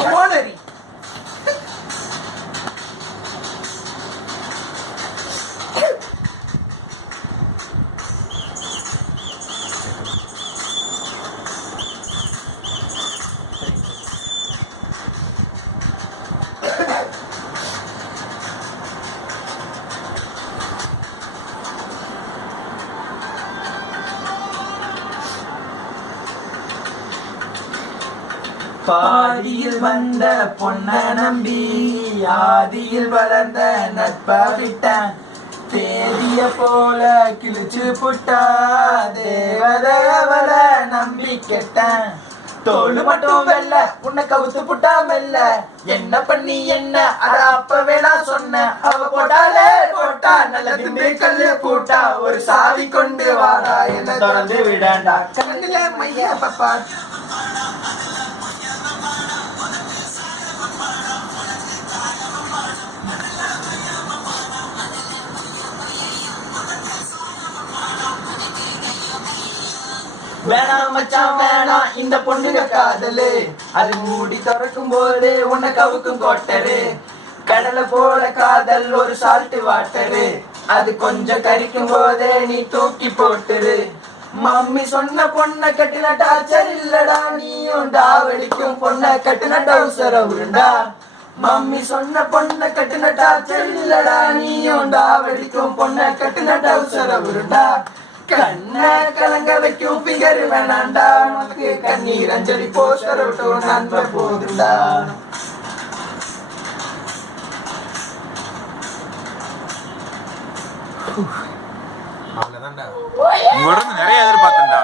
ஓனரி பாதியில் வந்த பொன்ன நம்பி ஆதியில் வளர்ந்த நட்ப விட்டேன் தேதிய போல கிழிச்சு புட்டா தேவதேவல நம்பி கெட்டேன் தோளு மட்டும் வெல்ல உன்னை கவுத்து புட்டா மெல்ல என்ன பண்ணி என்ன அட அப்பவே நான் சொன்னேன் அவ போட்டாலே போட்டா நல்லது கல்லு போட்டா ஒரு சாவி கொண்டு வாடா என்ன தொடர்ந்து விடாண்டா கண்ணில மைய பப்பா வேணாம் மச்சான் வேணாம் இந்த பொண்ணுங்க காதலு அது மூடி திறக்கும் போது உன்னை கவுக்கும் கோட்டரு கடலை போல காதல் ஒரு சால்ட் வாட்டரு அது கொஞ்சம் கரிக்கும் போதே நீ தூக்கி போட்டுரு மம்மி சொன்ன பொண்ணை கட்டின டார்ச்சர் இல்லடா நீயும் டாவடிக்கும் பொண்ணை கட்டின டவுசர உருண்டா மம்மி சொன்ன பொண்ணை கட்டின டார்ச்சர் இல்லடா நீயும் டாவடிக்கும் பொண்ணை கட்டின டவுசர உருண்டா கண்ண கலங்க வைக்கும் பிங்கர் வேணாண்டா நமக்கு கண்ணீர் அஞ்சலி போஸ்டர் விட்டு நண்ப போதுண்டா நிறைய எதிர்பார்த்தா